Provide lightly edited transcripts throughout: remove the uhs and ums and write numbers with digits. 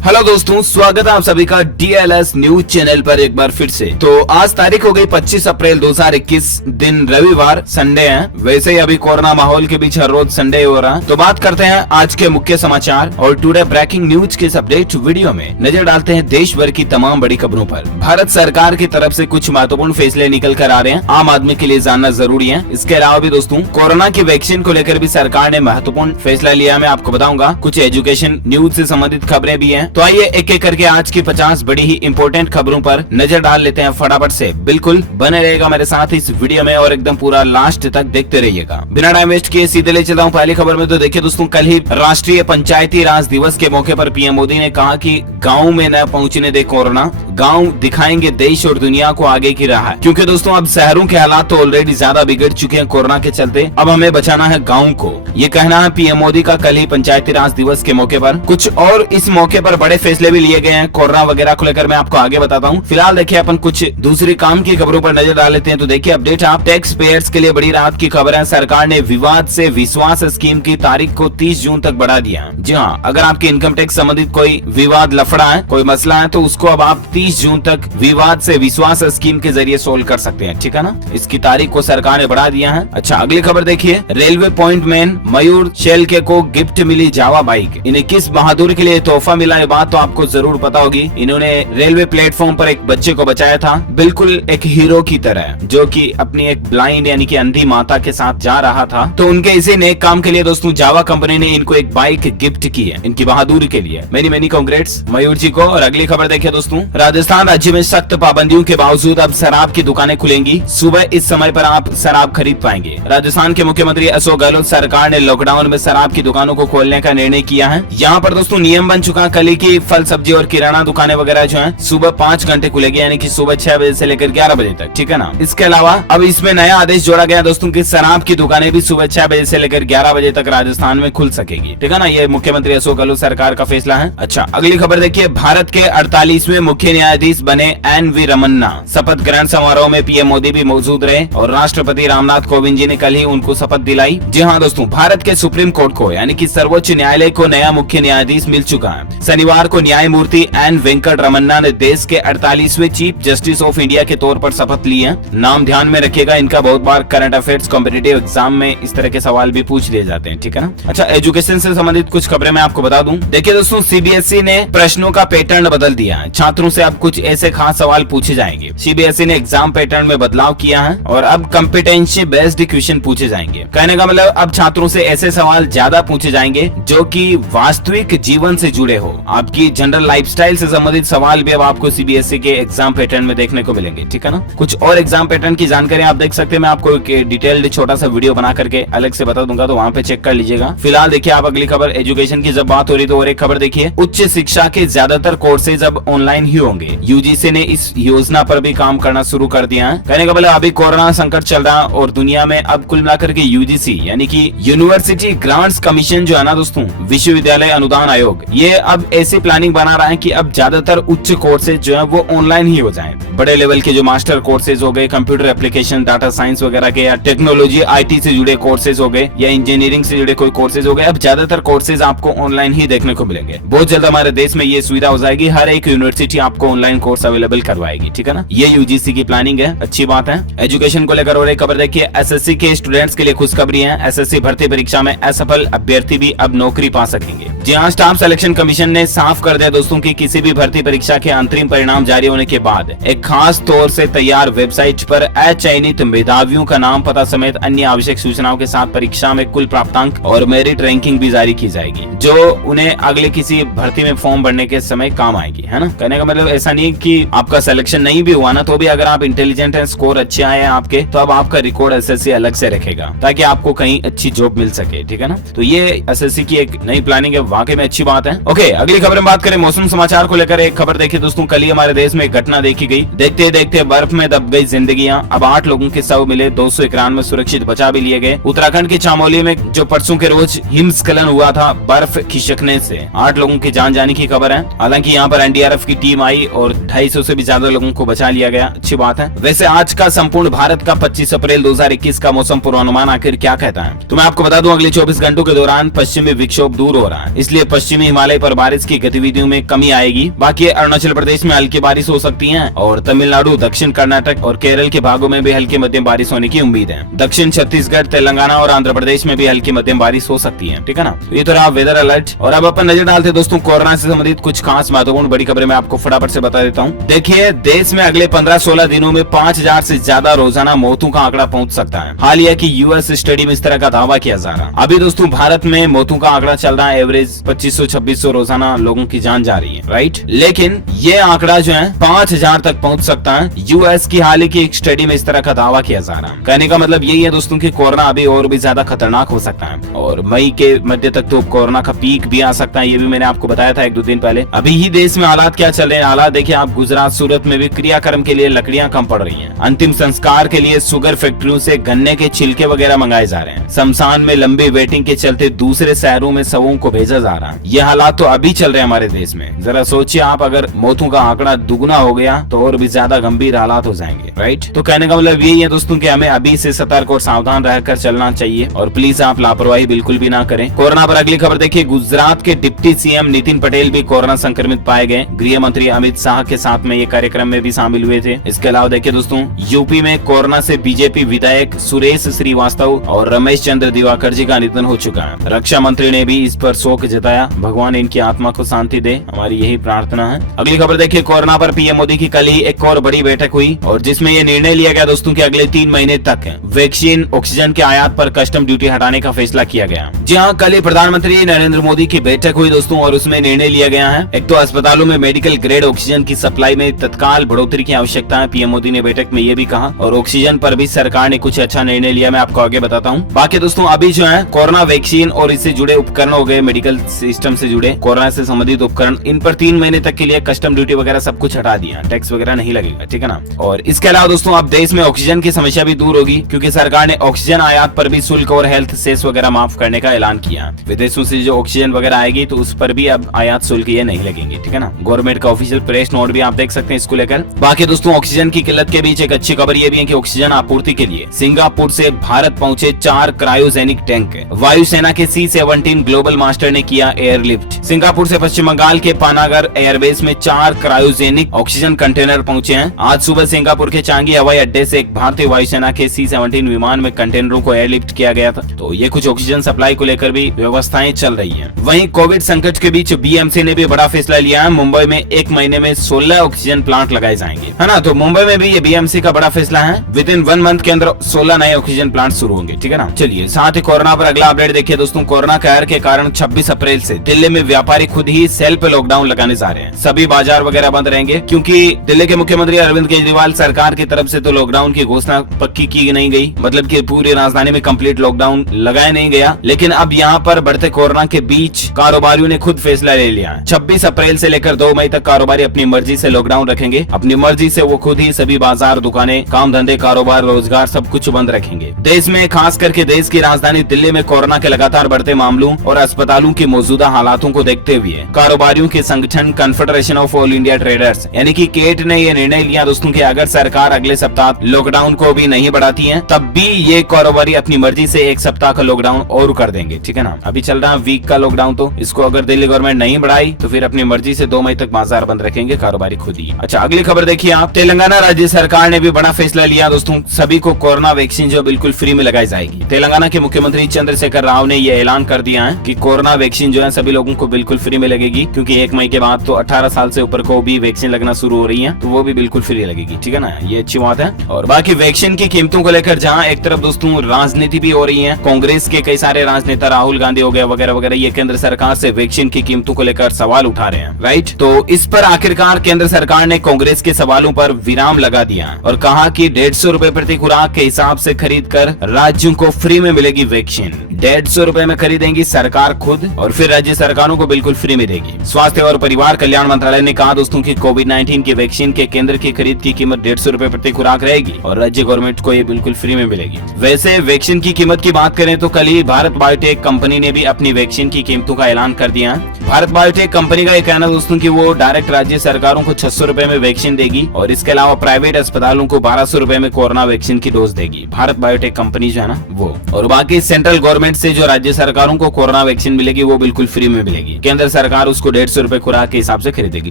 Hello दोस्तों, स्वागत है आप सभी का DLS न्यूज चैनल पर एक बार फिर से। तो आज तारीख हो गई 25 अप्रैल 2021, दिन रविवार, संडे है। वैसे ही अभी कोरोना माहौल के बीच हर रोज संडे हो रहा है। तो बात करते हैं आज के मुख्य समाचार और टुडे ब्रेकिंग न्यूज के इस अपडेट वीडियो में नजर डालते हैं देश भर की तमाम बड़ी खबरों पर। भारत सरकार की तरफ से कुछ महत्वपूर्ण फैसले निकल कर आ रहे हैं, आम आदमी के लिए जानना जरूरी है। इसके अलावा भी दोस्तों कोरोना की वैक्सीन को लेकर भी सरकार ने महत्वपूर्ण फैसला लिया। मैं आपको बताऊंगा कुछ एजुकेशन न्यूज से संबंधित खबरें भी हैं। तो आइए एक एक करके आज की 50 बड़ी ही इंपॉर्टेंट खबरों पर नजर डाल लेते हैं फटाफट से। बिल्कुल बने रहेगा मेरे साथ इस वीडियो में और एकदम पूरा लास्ट तक देखते रहिएगा। बिना टाइम वेस्ट किए सीधे ले चलता हूँ पहली खबर में। तो देखिए दोस्तों, कल ही राष्ट्रीय पंचायती राज दिवस के मौके पर पीएम मोदी ने कहा कि गाँव में न पहुँचने दे कोरोना, गाँव दिखाएंगे देश और दुनिया को आगे की राह। क्योंकि दोस्तों अब शहरों के हालात तो ऑलरेडी ज्यादा बिगड़ चुके हैं कोरोना के चलते, अब हमें बचाना है गाँव को। ये कहना है पीएम मोदी का कल ही पंचायती राज दिवस के मौके पर। कुछ और इस मौके पर बड़े फैसले भी लिए गए हैं कोरोना वगैरह को लेकर, मैं आपको आगे बताता हूँ। फिलहाल देखिए अपन कुछ दूसरी काम की खबरों पर नजर डाल लेते हैं। तो देखिए अपडेट आप टैक्स पेयर्स के लिए बड़ी राहत की खबर है। सरकार ने विवाद से विश्वास स्कीम की तारीख को 30 जून तक बढ़ा दिया। जी हाँ, अगर आपके इनकम टैक्स संबंधित कोई विवाद लफड़ा है, कोई मसला है, तो उसको अब आप 30 जून तक विवाद से विश्वास स्कीम के जरिए सोल्व कर सकते हैं। ठीक है ना, इसकी तारीख को सरकार ने बढ़ा दिया है। अच्छा, अगली खबर देखिए, रेलवे पॉइंट मैन मयूर शेलके को गिफ्ट मिली जावा बाइक। इन्हें किस बहादुर के लिए तोहफा मिला, ये बात तो आपको जरूर पता होगी। इन्होंने रेलवे प्लेटफॉर्म पर एक बच्चे को बचाया था, बिल्कुल एक हीरो की तरह, जो कि अपनी एक ब्लाइंड यानी कि अंधी माता के साथ जा रहा था। तो उनके इसी नेक काम के लिए दोस्तों जावा कंपनी ने इनको एक बाइक गिफ्ट की है, इनकी बहादुरी के लिए। मेनी मेनी कांग्रेट्स मयूर जी को। और अगली खबर देखिए दोस्तों, राजस्थान राज्य में सख्त पाबंदियों के बावजूद अब शराब की दुकानें खुलेंगी। सुबह इस समय पर आप शराब खरीद पाएंगे। राजस्थान के मुख्यमंत्री अशोक गहलोत सरकार ने लॉकडाउन में शराब की दुकानों को खोलने का निर्णय किया है। यहाँ पर दोस्तों नियम बन चुका, कल की फल सब्जी और किराना दुकानें वगैरह जो है सुबह 5 घंटे खुलेगी, यानी कि सुबह 6 बजे से लेकर 11 बजे तक। ठीक है ना। इसके अलावा अब इसमें नया आदेश जोड़ा गया दोस्तों कि शराब की दुकानें भी सुबह 6 बजे से लेकर 11 बजे तक राजस्थान में खुल सकेगी। ठीक है ना, ये मुख्यमंत्री अशोक गहलोत सरकार का फैसला है। अच्छा, अगली खबर देखिए, भारत के 48वें मुख्य न्यायाधीश बने NV रमन्ना। शपथ ग्रहण समारोह में पीएम मोदी भी मौजूद रहे और राष्ट्रपति रामनाथ कोविंद जी ने कल ही उनको शपथ दिलाई। जी हाँ दोस्तों, भारत के सुप्रीम कोर्ट को यानी कि सर्वोच्च न्यायालय को नया मुख्य न्यायाधीश मिल चुका है। शनिवार को न्यायमूर्ति N वेंकट रमन्ना ने देश के 48वें चीफ जस्टिस ऑफ इंडिया के तौर पर शपथ ली है। नाम ध्यान में रखिएगा, इनका बहुत बार करंट अफेयर्स कॉम्पिटिटिव एग्जाम में इस तरह के सवाल भी पूछ लिए जाते हैं। ठीक है ना। अच्छा, एजुकेशन से संबंधित कुछ खबरें मैं आपको बता दूं। देखिए दोस्तों, CBSE ने प्रश्नों का पैटर्न बदल दिया है। छात्रों से अब कुछ ऐसे खास सवाल पूछे जाएंगे। CBSE ने एग्जाम पैटर्न में बदलाव किया है और अब कॉम्पिटेंसी बेस्ड क्वेश्चन पूछे जाएंगे। कहने का मतलब अब छात्रों से ऐसे सवाल ज्यादा पूछे जाएंगे जो कि वास्तविक जीवन से जुड़े हो। आपकी जनरल लाइफस्टाइल से संबंधित सवाल भी अब आपको CBSE के एग्जाम पैटर्न में देखने को मिलेंगे। ठीक है ना। कुछ और एग्जाम पैटर्न की जानकारी आप देख सकते हैं, मैं आपको एक डिटेल्ड छोटा सा वीडियो बना करके अलग से बता दूंगा, तो वहाँ पे चेक कर लीजिएगा। फिलहाल देखिए आप अगली खबर, एजुकेशन की जब बात हो रही तो और एक खबर देखिए, उच्च शिक्षा के ज्यादातर कोर्सेज अब ऑनलाइन ही होंगे। UGC ने इस योजना पर भी काम करना शुरू कर दिया है। कहने का मतलब अभी कोरोना संकट चल रहा और दुनिया में अब कुल मिलाकर के UGC यानी कि यूनिवर्सिटी ग्रांट्स कमीशन जो है ना दोस्तों, विश्वविद्यालय अनुदान आयोग, ये अब ऐसी प्लानिंग बना रहा है कि अब ज्यादातर उच्च कोर्सेज जो है वो ऑनलाइन ही हो जाएं। बड़े लेवल के जो मास्टर कोर्सेज हो गए, कंप्यूटर एप्लीकेशन, डाटा साइंस वगैरह के, या टेक्नोलॉजी IT से जुड़े कोर्सेज हो गए, या इंजीनियरिंग से जुड़े कोई कोर्सेज हो गए, अब ज्यादातर कोर्सेज आपको ऑनलाइन ही देखने को मिलेंगे। बहुत जल्द हमारे देश में ये सुविधा हो जाएगी, हर एक यूनिवर्सिटी आपको ऑनलाइन कोर्स अवेलेबल करवाएगी। ठीक है ना, ये UGC की प्लानिंग है, अच्छी बात है। एजुकेशन को लेकर और एक खबर देखिए, SSC के स्टूडेंट्स के लिए खुशखबरी है। SSC भर्ती परीक्षा में असफल अभ्यर्थी भी अब नौकरी पा सकेंगे। जी हाँ, स्टाफ सिलेक्शन कमीशन ने साफ कर दिया दोस्तों कि किसी भी भर्ती परीक्षा के अंतरिम परिणाम जारी होने के बाद एक खास तौर से तैयार वेबसाइट पर अचयनित मेधावियों का नाम, पता समेत अन्य आवश्यक सूचनाओं के साथ परीक्षा में कुल प्राप्तांक और मेरिट रैंकिंग भी जारी की जाएगी, जो उन्हें अगले किसी भर्ती में फॉर्म भरने के समय काम आएगी। है ना। कहने का मतलब ऐसा नहीं कि आपका सिलेक्शन नहीं भी हुआ ना, तो भी अगर आप इंटेलिजेंट हैं, स्कोर अच्छे आए हैं आपके, तो अब आपका रिकॉर्ड SSC अलग से रखेगा ताकि आपको कहीं अच्छी जॉब मिल सके। ठीक है ना। तो ये SSC की एक नई प्लानिंग है, वाकई में अच्छी बात है। ओके, अगली खबर में बात करें मौसम समाचार को लेकर। एक खबर देखिए दोस्तों, कल ही हमारे देश में एक घटना देखी गई। देखते देखते बर्फ में दब गई जिंदगियां। अब 8 लोगों के शव मिले, 291 सुरक्षित बचा भी लिए गए। उत्तराखंड के चामोली में जो परसों के रोज हिमस्खलन हुआ था बर्फ खिसकने से, 8 लोगों की जान जाने की खबर है। हालांकि यहाँ पर NDRF की टीम आई और 250 से भी ज्यादा लोगों को बचा लिया गया, अच्छी बात है। वैसे आज का संपूर्ण भारत का 25 अप्रैल 2021 का मौसम पूर्वानुमान आखिर क्या कहता है, तो मैं आपको बता दूं, अगले 24 घंटों के दौरान पश्चिमी विक्षोभ दूर हो रहा है, इसलिए पश्चिमी हिमालय पर बारिश की गतिविधियों में कमी आएगी। बाकी अरुणाचल प्रदेश में हल्की बारिश हो सकती है और तमिलनाडु, दक्षिण कर्नाटक और केरल के भागों में भी हल्की मध्यम बारिश होने की उम्मीद है। दक्षिण छत्तीसगढ़, तेलंगाना और आंध्र प्रदेश में भी हल्की मध्यम बारिश हो सकती है। ठीक है ना, ये तो रहा वेदर अलर्ट। और अब अपन नजर डालते दोस्तों कोरोना से संबंधित कुछ खास महत्वपूर्ण बड़ी खबरें मैं आपको फटाफट से बता देता हूँ। देखिए, देश में अगले 15-16 दिनों में 5000 से ज्यादा रोजाना मौतों का आंकड़ा पहुंच सकता है। हालिया की यूएस स्टडी में इस तरह का दावा किया जा रहा है। अभी दोस्तों भारत में मौतों का आंकड़ा चल रहा है एवरेज 2500-2600 रोजाना लोगों की जान जा रही है, राइट। लेकिन ये आंकड़ा जो है 5000 तक पहुंच सकता है। यूएस की हाल ही की एक स्टडी में इस तरह का दावा किया जा रहा है। कहने का मतलब यही है दोस्तों कि कोरोना अभी और भी ज्यादा खतरनाक हो सकता है और मई के मध्य तक तो कोरोना का पीक भी आ सकता है। ये भी मैंने आपको बताया था 1-2 दिन पहले। अभी ही देश में हालात क्या चल रहे हैं, हालात देखिए आप। गुजरात, सूरत में भी क्रियाक्रम के लिए लकड़ियां कम पड़ रही हैं। अंतिम संस्कार के लिए शुगर फैक्ट्रियों से गन्ने के छिलके वगैरह मंगाए जा रहे हैं। शमशान में लंबी वेटिंग के चलते दूसरे शहरों में शवों को भेजा जा रहा है। ये हालात तो अभी चल रहे हैं हमारे देश में। जरा सोचिए आप, अगर मौतों का आंकड़ा दुगना हो गया तो और भी ज्यादा गंभीर हालात हो जाएंगे, राइट। तो कहने का मतलब यही है दोस्तों कि हमें अभी से सतर्क और सावधान रहकर चलना चाहिए और प्लीज आप लापरवाही बिल्कुल भी ना करें। कोरोना पर अगली खबर देखिए, गुजरात के डिप्टी सीएम नितिन पटेल भी कोरोना संक्रमित पाए गए। गृह मंत्री अमित शाह के साथ में ये कार्यक्रम में भी शामिल हुए थे। इसके अलावा देखिए दोस्तों, यूपी में कोरोना से बीजेपी विधायक सुरेश श्रीवास्तव और रमेश चंद्र दिवाकर जी का निधन हो चुका है। रक्षा मंत्री ने भी इस पर शोक जताया। भगवान इनकी आत्मा को शांति दे, हमारी यही प्रार्थना है। अगली खबर देखिए, कोरोना पर पीएम मोदी की कल ही एक और बड़ी बैठक हुई और जिसमें यह निर्णय लिया गया दोस्तों कि अगले 3 महीने तक वैक्सीन, ऑक्सीजन के आयात पर कस्टम ड्यूटी हटाने का फैसला किया गया। जी हाँ, कल ही प्रधानमंत्री नरेंद्र मोदी की बैठक हुई दोस्तों और उसमें निर्णय लिया गया है। एक तो अस्पतालों में मेडिकल ग्रेड ऑक्सीजन की सप्लाई में तत्काल बढ़ोतरी की आवश्यकता है। पीएम मोदी ने बैठक में ये भी कहा और ऑक्सीजन पर भी सरकार ने कुछ अच्छा निर्णय लिया, मैं आपको आगे बताता हूँ। बाकी दोस्तों अभी जो है कोरोना वैक्सीन और इससे जुड़े उपकरण हो गए, मेडिकल सिस्टम से जुड़े कोरोना से संबंधित उपकरण, इन पर 3 महीने तक के लिए कस्टम ड्यूटी वगैरह सब कुछ हटा दिया, टैक्स वगैरह नहीं लगेगा। ठीक है ना। और इसके अलावा दोस्तों अब देश में ऑक्सीजन की समस्या भी दूर होगी क्योंकि सरकार ने ऑक्सीजन आयात पर भी शुल्क और हेल्थ सेस वगैरह माफ करने का ऐलान किया। विदेशों से जो ऑक्सीजन वगैरह आएगी तो उस पर भी अब आयात शुल्क ये नहीं लगेंगे। ठीक है ना। गवर्नमेंट का ऑफिशियल प्रेस नोट भी आप देख सकते हैं इसको लेकर। बाकी दोस्तों ऑक्सीजन की किल्लत के बीच एक अच्छी खबर ये भी है कि ऑक्सीजन आपूर्ति के लिए सिंगापुर से भारत पहुंचे 4 क्रायोजेनिक टैंक। वायुसेना के C-17 ग्लोबल मास्टर ने किया एयरलिफ्ट। सिंगापुर से पश्चिम बंगाल के पानागर एयरबेस में 4 क्रायोजेनिक ऑक्सीजन कंटेनर पहुंचे हैं। आज सुबह सिंगापुर के चांगी हवाई अड्डे से एक भारतीय वायुसेना के C-17 विमान में कंटेनरों को एयरलिफ्ट किया गया था। तो ये कुछ ऑक्सीजन सप्लाई को लेकर भी व्यवस्थाएं चल रही है। वहीं कोविड संकट के बीच बीएमसी ने भी बड़ा फैसला लिया है। मुंबई में 1 महीने में 16 ऑक्सीजन प्लांट लगाए जाएंगे, है ना। तो मुंबई में भी ये बीएमसी का बड़ा फैसला है। विद इन 1 मंथ के अंदर 16 नए ऑक्सीजन प्लांट शुरू होंगे। ठीक है ना। चलिए साथ ही कोरोना पर अगला अपडेट देखिए दोस्तों। कोरोना कहर के कारण 26 अप्रैल से दिल्ली में व्यापारी खुद ही सेल्फ लॉकडाउन लगाने जा रहे हैं। सभी बाजार वगैरह बंद रहेंगे क्योंकि दिल्ली के मुख्यमंत्री अरविंद केजरीवाल सरकार की तरफ से तो लॉकडाउन की घोषणा पक्की की नहीं गई, मतलब कि पूरी राजधानी में कंप्लीट लॉकडाउन लगाया नहीं गया। लेकिन अब यहाँ पर बढ़ते कोरोना के बीच कारोबारियों ने खुद फैसला ले लिया है। 26 अप्रैल से लेकर 2 मई तक कारोबारी अपनी मर्जी से लॉकडाउन रखेंगे। अपनी मर्जी से वो खुद ही सभी बाजार, दुकानें, काम धंधे, कारोबार, रोजगार सब कुछ बंद रखेंगे। देश में खास करके देश की राजधानी दिल्ली में कोरोना के लगातार बढ़ते मामलों और अस्पतालों की मौजूदा हालातों को देखते हुए कारोबारियों के संगठन confederation of all India traders यानी कि केट ने यह निर्णय लिया दोस्तों कि अगर सरकार अगले सप्ताह लॉकडाउन को भी नहीं बढ़ाती है तब भी ये कारोबारी अपनी मर्जी से 1 सप्ताह का लॉकडाउन और कर देंगे। ठीक है ना। अभी चल रहा है वीक का लॉकडाउन, तो इसको अगर दिल्ली गवर्नमेंट नहीं बढ़ाई तो फिर अपनी मर्जी से 2 मई तक बाजार बंद रखेंगे कारोबारी खुद ही। अच्छा अगली खबर देखिए आप। तेलंगाना राज्य सरकार ने भी बड़ा फैसला लिया दोस्तों। सभी को कोरोना वैक्सीन जो बिल्कुल फ्री में लगाई जाएगी। तेलंगाना के मुख्यमंत्री चंद्रशेखर राव ने यह ऐलान कर दिया है कि कोरोना वैक्सीन जो है सभी लोगों को बिल्कुल फ्री में लगेगी क्योंकि 1 मई के बाद तो 18 साल से ऊपर को भी वैक्सीन लगना शुरू हो रही है, तो वो भी बिल्कुल फ्री लगेगी। ठीक है ना। ये अच्छी बात है। और बाकी वैक्सीन की कीमतों को लेकर जहाँ एक तरफ दोस्तों राजनीति भी हो रही है, कांग्रेस के कई सारे राजनेता, राहुल गांधी हो गया वगैरह वगैरह, ये केंद्र सरकार से वैक्सीन की कीमतों को लेकर सवाल उठा रहे हैं, राइट। तो इस पर आखिरकार केंद्र सरकार ने कांग्रेस के सवालों पर विराम लगा दिया और कहा कि 150 रुपए प्रति खुराक के हिसाब से खरीद कर राज्यों को फ्री में मिलेगी वैक्सीन। 150 रुपए में खरीदेंगी सरकार खुद और फिर राज्य सरकारों को बिल्कुल फ्री में देगी। स्वास्थ्य और परिवार कल्याण मंत्रालय ने कहा दोस्तों कि कोविड-19 की वैक्सीन के केंद्र की खरीद की कीमत 150 रुपए प्रति खुराक रहेगी और राज्य गवर्नमेंट को ये बिल्कुल फ्री में मिलेगी। वैसे वैक्सीन की कीमत की बात करें तो कल ही भारत बायोटेक कंपनी ने भी अपनी वैक्सीन की कीमतों का ऐलान कर दिया है। भारत बायोटेक कंपनी का ये कहना दोस्तों कि वो डायरेक्ट राज्य सरकारों को 600 रुपए में वैक्सीन देगी और इसके अलावा प्राइवेट अस्पतालों को 1200 रुपए में कोरोना वैक्सीन की डोज देगी। भारत बायोटेक कंपनी जो है ना वो। और बाकी सेंट्रल गवर्नमेंट से जो राज्य सरकारों को कोरोना वैक्सीन मिलेगी वो बिल्कुल फ्री में मिलेगी। केंद्र सरकार उसको 150 रुपए खुराक के हिसाब से खरीदेगी,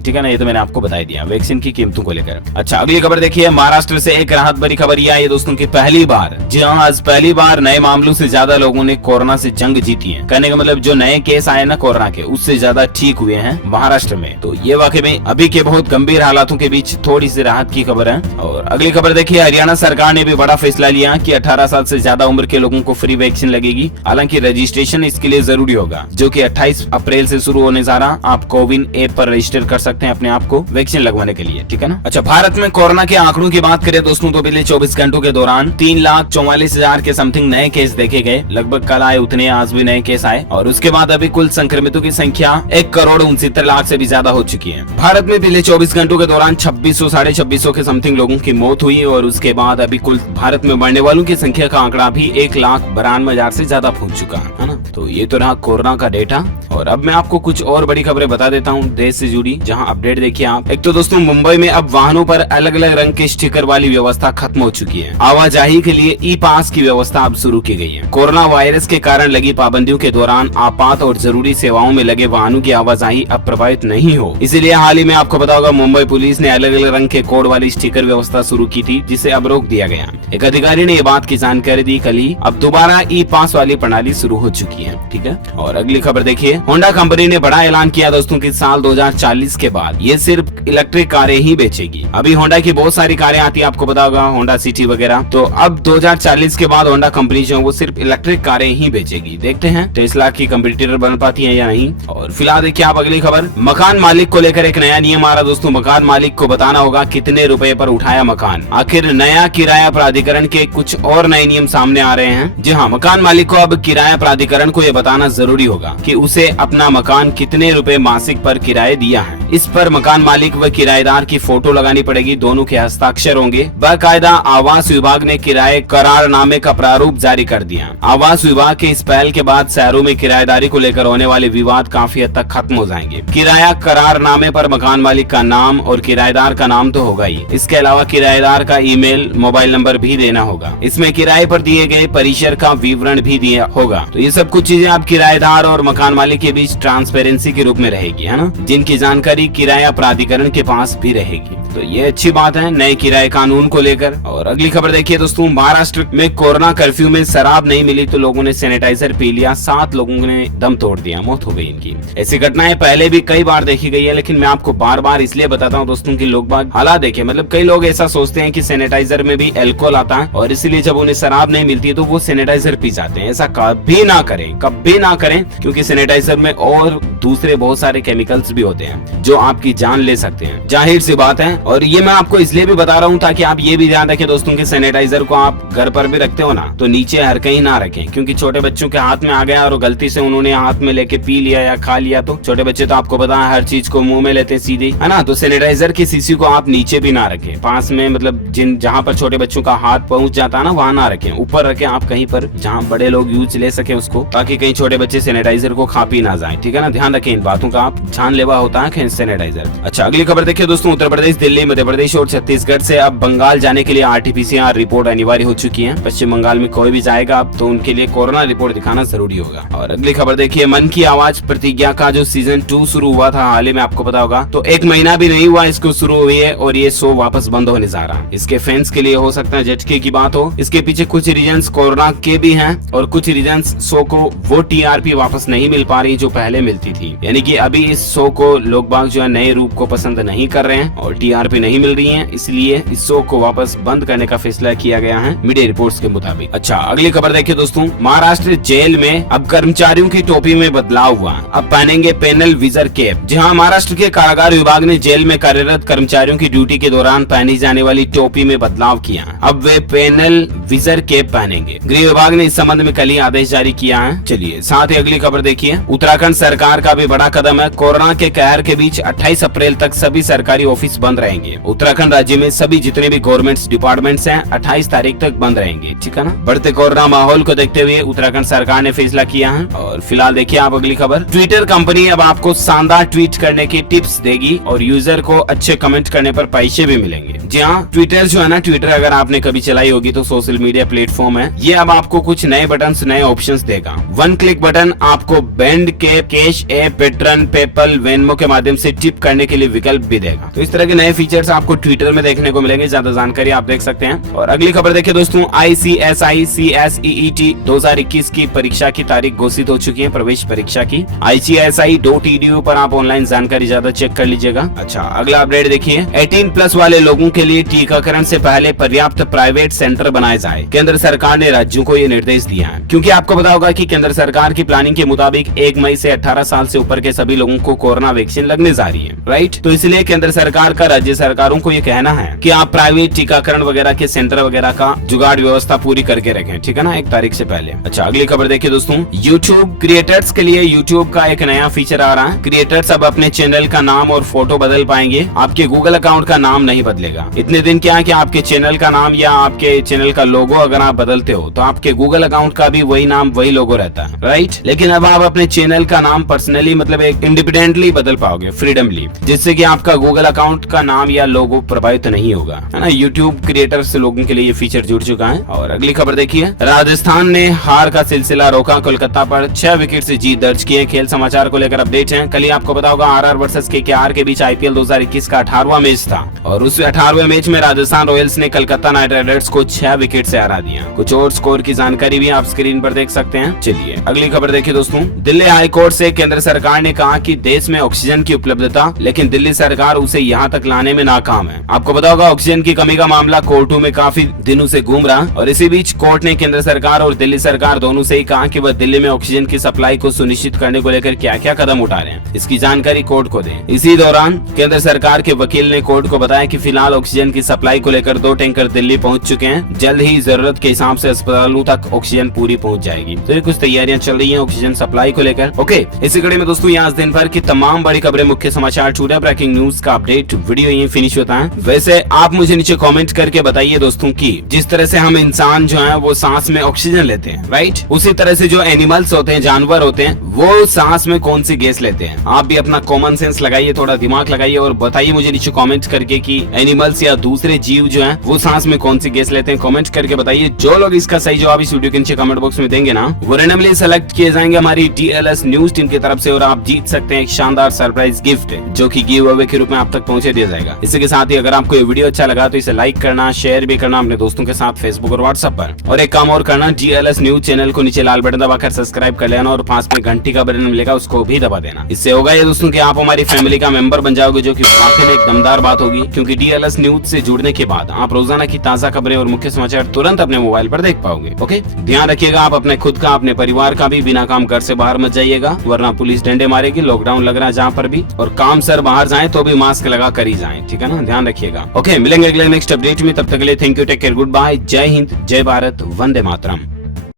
ठीक है ना। ये तो मैंने आपको बता दिया वैक्सीन की कीमतों को लेकर। अच्छा, अगली खबर देखिए, महाराष्ट्र से एक राहत भरी खबर ये आई है दोस्तों की पहली बार, जी हाँ, आज पहली बार नए मामलों से ज्यादा लोगों ने कोरोना से जंग जीती है। कहने का मतलब जो नए केस आए ना कोरोना के, उससे ज्यादा ठीक हुए हैं महाराष्ट्र में। तो ये वाकई में अभी के बहुत गंभीर हालातों के बीच थोड़ी सी राहत की खबर है। और अगली खबर देखिए, हरियाणा सरकार ने भी बड़ा फैसला लिया कि 18 साल से ज्यादा उम्र के लोगों को फ्री वैक्सीन लगेगी। हालांकि रजिस्ट्रेशन इसके लिए जरूरी होगा, जो कि 28 अप्रैल से शुरू होने जा रहा। आप कोविन ऐप पर रजिस्टर कर सकते हैं अपने आप को वैक्सीन लगवाने के लिए, ठीक है ना। अच्छा, भारत में कोरोना के आंकड़ों की बात करें दोस्तों तो पिछले 24 घंटों के दौरान 3,44,000 के समथिंग नए केस देखे गए। लगभग कल आए उतने आज भी नए केस आए, और उसके बाद अभी कुल संक्रमितों की संख्या 1,69,00,000 से भी ज्यादा हो चुकी है। भारत में पिछले 24 घंटों के दौरान 2600 साढ़े 2600 के समथिंग लोगों की मौत हुई, और उसके बाद अभी कुल भारत में मरने वालों की संख्या का आंकड़ा भी 1,92,000 से ज्यादा पहुंच चुका है ना। तो ये तो रहा कोरोना का डेटा। और अब मैं आपको कुछ और बड़ी खबरें बता देता हूँ देश से जुड़ी, जहाँ अपडेट देखिए आप। एक तो दोस्तों मुंबई में अब वाहनों पर अलग अलग रंग के स्टिकर वाली व्यवस्था खत्म हो चुकी है। आवाजाही के लिए ई पास की व्यवस्था अब शुरू की गई है। कोरोना वायरस के कारण लगी पाबंदियों के दौरान आपात और जरूरी सेवाओं में लगे वाहनों की आवाजाही अब प्रभावित नहीं हो, इसीलिए हाल ही में आपको पता होगा मुंबई पुलिस ने अलग अलग रंग के कोड वाली स्टिकर व्यवस्था शुरू की थी, जिसे अब रोक दिया गया। एक अधिकारी ने ये बात की जानकारी दी कल ही। अब दोबारा ई पास वाली प्रणाली शुरू हो चुकी है, ठीक है। और अगली खबर देखिए, होंडा कंपनी ने बड़ा ऐलान किया दोस्तों कि साल 2040 के बाद ये सिर्फ इलेक्ट्रिक कारें ही बेचेगी। अभी होंडा की बहुत सारी कारें आती है, आपको पता होगा, होंडा सिटी वगैरह। तो अब 2040 के बाद होंडा कंपनी जो है वो सिर्फ इलेक्ट्रिक कारें ही बेचेगी। देखते हैं टेस्ला की कंपटीटर बन पाती है या नहीं। और फिलहाल देखिए आप अगली खबर, मकान मालिक को लेकर एक नया नियम आ रहा दोस्तों। मकान मालिक को बताना होगा कितने रुपए पर उठाया मकान। आखिर नया किराया प्राधिकरण के कुछ और नए नियम सामने आ रहे हैं। जी हाँ, मकान मालिक को अब किराया प्राधिकरण को ये बताना जरूरी होगा कि उसे अपना मकान कितने रुपए मासिक पर किराए दिया है। इस पर मकान मालिक व किराएदार की फोटो लगानी पड़ेगी, दोनों के हस्ताक्षर होंगे। बाकायदा आवास विभाग ने किराए करारनामे का प्रारूप जारी कर दिया। आवास विभाग के इस पहल के बाद शहरों में किराएदारी को लेकर होने वाले विवाद काफी हद तक खत्म हो जाएंगे। किराया करारनामे पर मकान मालिक का नाम और किराएदार का नाम तो होगा ही, इसके अलावा किराएदार का ईमेल, मोबाइल नंबर भी देना होगा। इसमें किराए पर दिए गए परिसर का विवरण भी दिया होगा। तो ये सब कुछ चीजें आप किराएदार और मकान मालिक के बीच ट्रांसपेरेंसी के रूप में रहेगी, है ना, जिनकी जानकारी किराया प्राधिकरण के पास भी रहेगी। तो ये अच्छी बात है नए किराए कानून को लेकर। और अगली खबर देखिए दोस्तों, महाराष्ट्र में कोरोना कर्फ्यू में शराब नहीं मिली तो लोगों ने सैनिटाइजर पी लिया, 7 लोगों ने दम तोड़ दिया, मौत हो गई इनकी। ऐसी घटनाएं पहले भी कई बार देखी गई है, लेकिन मैं आपको बार बार इसलिए बताता हूँ दोस्तों की लोग बाग हालात देखे। मतलब कई लोग ऐसा सोचते हैं कि सैनिटाइजर में भी अल्कोहल आता है, और इसीलिए जब उन्हें शराब नहीं मिलती है तो वो सैनिटाइजर पी जाते हैं। ऐसा कभी ना करें, कभी ना करें, क्योंकि सैनिटाइजर में और दूसरे बहुत सारे केमिकल्स भी होते हैं जो आपकी जान ले सकते हैं, जाहिर सी बात है। और ये मैं आपको इसलिए भी बता रहा हूँ ताकि आप ये भी ध्यान रखें दोस्तों कि सैनिटाइजर को आप घर पर भी रखते हो ना तो नीचे हर कहीं ना रखें, क्योंकि छोटे बच्चों के हाथ में आ गया और गलती से उन्होंने हाथ में लेके पी लिया या खा लिया, तो छोटे बच्चे तो आपको पता है हर चीज को मुंह में लेते हैं सीधे, है ना। तो सैनिटाइजर की शीशी को आप नीचे भी ना रखें, पास में, मतलब जहाँ पर छोटे बच्चों का हाथ पहुंच जाता है ना वहाँ ना रखें, ऊपर रखें आप कहीं पर जहाँ बड़े लोग यूज ले सके उसको, ताकि कहीं छोटे बच्चे सैनिटाइजर को खा पी ना जाए, ठीक है ना। ध्यान रखें इन बातों का, आप जानलेवा होता है सैनिटाइजर। अच्छा, अगली खबर देखिए दोस्तों, उत्तर प्रदेश, दिल्ली, मध्य प्रदेश और छत्तीसगढ़ से अब बंगाल जाने के लिए RT-PCR रिपोर्ट अनिवार्य हो चुकी है। पश्चिम बंगाल में कोई भी जाएगा अब तो उनके लिए कोरोना रिपोर्ट दिखाना जरूरी होगा। और अगली खबर देखिए, मन की आवाज प्रतिज्ञा का जो सीजन 2 शुरू हुआ था हाल ही में, आपको पता होगा, तो 1 महीना भी नहीं हुआ इसको शुरू हुई है और ये शो वापस बंद होने जा रहा है। इसके फैंस के लिए हो सकता है झटके की बात हो। इसके पीछे कुछ रीजंस कोरोना के भी हैं और कुछ रीजंस शो को वो TRP वापस नहीं मिल पा रही जो पहले मिलती थी। यानी कि अभी इस शो को लोग बाग जो है नए रूप को पसंद नहीं कर रहे हैं और TRP नहीं मिल रही है, इसलिए इस शो को वापस बंद करने का फैसला किया गया है मीडिया रिपोर्ट्स के मुताबिक। अच्छा, अगली खबर देखिए दोस्तों, महाराष्ट्र जेल में अब कर्मचारियों की टोपी में बदलाव हुआ, अब पहनेंगे पैनल विजर कैप। जहां महाराष्ट्र के कारागार विभाग ने जेल में कार्यरत कर्मचारियों की ड्यूटी के दौरान पहनी जाने वाली टोपी में बदलाव किया, अब वे पैनल विजर कैप पहनेंगे। गृह विभाग ने इस संबंध में कल ही आदेश जारी किया है। चलिए साथ ही अगली खबर देखिए, उत्तराखंड सरकार का भी बड़ा कदम है। कोरोना के कहर के बीच 28 अप्रैल तक सभी सरकारी ऑफिस बंद रहेंगे। उत्तराखंड राज्य में सभी जितने भी गवर्नमेंट डिपार्टमेंट्स हैं 28 तारीख तक बंद रहेंगे, ठीक है ना। बढ़ते कोरोना माहौल को देखते हुए उत्तराखंड सरकार ने फैसला किया है। और फिलहाल देखिए आप अगली खबर। ट्विटर कंपनी अब आपको शानदार ट्वीट करने की टिप्स देगी और यूजर को अच्छे कमेंट करने पर पैसे भी मिलेंगे। जी हाँ, ट्विटर जो है ना, ट्विटर अगर आपने कभी चलाई होगी तो सोशल मीडिया प्लेटफॉर्म है। ये अब आपको कुछ नए बटन, नए ऑप्शंस देगा। वन क्लिक बटन आपको बैंड के cash app, Patreon, PayPal, Venmo के माध्यम से टिप करने के लिए विकल्प भी देगा। तो इस तरह के नए फीचर्स आपको ट्विटर में देखने को मिलेंगे। ज्यादा जानकारी आप देख सकते हैं। और अगली खबर देखिए दोस्तों, ICSI CSEET 2021 की परीक्षा की तारीख घोषित हो चुकी है, प्रवेश परीक्षा की। ICSI.edu पर आप ऑनलाइन जानकारी ज्यादा चेक कर लीजिएगा। अच्छा, अगला अपडेट देखिए। 18+ वाले लोगों के लिए टीकाकरण से पहले पर्याप्त प्राइवेट सेंटर बनाए जाए। केंद्र सरकार ने राज्यों को ये निर्देश दिया है, क्योंकि आपको पता होगा कि केंद्र सरकार की प्लानिंग के मुताबिक 1 मई से 18 साल से ऊपर के सभी लोगों को कोरोना वैक्सीन लगने जा रही है, राइट। तो इसलिए केंद्र सरकार का राज्य सरकारों को ये कहना है कि आप प्राइवेट टीकाकरण वगैरह के सेंटर वगैरह का जुगाड़ व्यवस्था पूरी करके रखें, ठीक है ना, 1 तारीख से पहले। अच्छा, अगली खबर देखिए दोस्तों। यूट्यूब क्रिएटर्स के लिए यूट्यूब का एक नया फीचर आ रहा है। क्रिएटर्स अब अपने चैनल का नाम और फोटो बदल पाएंगे। आपके गूगल अकाउंट का नाम नहीं बदलेगा। इतने दिन क्या है कि आपके चैनल का नाम या आपके चैनल का लोगो अगर आप बदलते हो तो आपके गूगल अकाउंट का भी वही नाम, वही लोगो रहता है, राइट। लेकिन अब आप अपने चैनल का नाम पर्सनली, मतलब एक इंडिपेंडेंटली बदल पाओगे, फ्रीडमली, जिससे कि आपका गूगल अकाउंट का नाम या लोगो प्रभावित नहीं होगा, है ना। यूट्यूब क्रिएटर्स लोगों के लिए ये फीचर जुड़ चुका है। और अगली खबर देखिए। राजस्थान ने हार का सिलसिला रोका, कोलकाता पर 6 विकेट से जीत दर्ज की है। खेल समाचार को लेकर अपडेट है। कल ही आपको पता होगा RR वर्सेस KKR के बीच IPL 2021 का 18वां मैच था और उस 18वें मैच में राजस्थान रॉयल्स ने कलकत्ता नाइट राइडर्स को 6 विकेट से हरा दिया। कुछ और स्कोर की जानकारी भी आप स्क्रीन पर देख सकते हैं। चलिए अगली खबर देखिए दोस्तों। दिल्ली हाई कोर्ट से केंद्र सरकार ने कहा कि देश में ऑक्सीजन की उपलब्धता, लेकिन दिल्ली सरकार उसे यहाँ तक लाने में नाकाम है। आपको पता होगा ऑक्सीजन की कमी का मामला कोर्टों में काफी दिनों से घूम रहा और इसी बीच कोर्ट ने केंद्र सरकार और दिल्ली सरकार दोनों से ही कहा कि वह दिल्ली में ऑक्सीजन की सप्लाई को सुनिश्चित करने को लेकर क्या क्या कदम उठा रहे हैं, इसकी जानकारी कोर्ट को दें। इसी दौरान केंद्र सरकार के वकील ने कोर्ट को बताया कि फिलहाल ऑक्सीजन की सप्लाई को लेकर 2 टैंकर दिल्ली पहुंच चुके हैं। जल्द ही जरूरत के हिसाब से अस्पतालों तक ऑक्सीजन पूरी पहुंच जाएगी। तो ये कुछ तैयारियां चल रही हैं ऑक्सीजन सप्लाई को लेकर। ओके, इसी कड़ी में दोस्तों यहाँ दिन भर की तमाम बड़ी खबरें, मुख्य समाचार, छूटा ब्रेकिंग न्यूज का अपडेट वीडियो यही फिनिश होता है। वैसे आप मुझे नीचे कमेंट करके बताइए दोस्तों कि जिस तरह से हम इंसान जो है वो सांस में ऑक्सीजन लेते हैं, राइट, उसी तरह से जो एनिमल्स होते हैं, जानवर होते हैं, वो सांस में कौन सी गैस लेते हैं। आप भी अपना कॉमन सेंस लगाइए, थोड़ा दिमाग लगाइए और बताइए मुझे नीचे कमेंट करके कि एनिमल्स या दूसरे जीव जो हैं वो सांस में कौन सी गैस लेते हैं। कमेंट करके बताइए। जो लोग इसका सही जवाब इस वीडियो के नीचे कमेंट बॉक्स में देंगे ना, वो रैंडमली सेलेक्ट किए जाएंगे हमारी DLS न्यूज टीम की तरफ से और आप जीत सकते हैं एक शानदार सरप्राइज गिफ्ट जो कि गिव अवे के रूप में आप तक पहुंचे दिया जाएगा। इसी के साथ ही अगर आपको ये वीडियो अच्छा लगा तो इसे लाइक करना, शेयर भी करना अपने दोस्तों के साथ फेसबुक और व्हाट्सएप पर। और एक काम और करना, DLS न्यूज चैनल को नीचे लाल बटन दबाकर सब्सक्राइब कर लेना और पास में घंटी का बटन मिलेगा उसको भी दबा देना। इससे होगा ये दोस्तों कि आप हमारी फैमिली का मेंबर बन जाओगे, जो कि वाकई में एक दमदार बात होगी, क्योंकि DLS न्यूज से जुड़ने के बाद आप रोजाना की ताजा खबरें और मुख्य समाचार तुरंत अपने मोबाइल पर देख पाओगे। ओके, ध्यान रखिएगा आप अपने खुद का, अपने परिवार का भी। बिना काम घर से बाहर मत जाइएगा वरना पुलिस डंडे मारेगी। लॉकडाउन लग रहा है जहाँ पर भी, और काम सर बाहर जाए तो भी मास्क लगा कर ही जाए, ठीक है ना, ध्यान रखिएगा। ओके, मिलेंगे अगले नेक्स्ट अपडेट में, तब तक के लिए thank you, take care, good bye, जय हिंद, जय भारत, वंदे मातरम।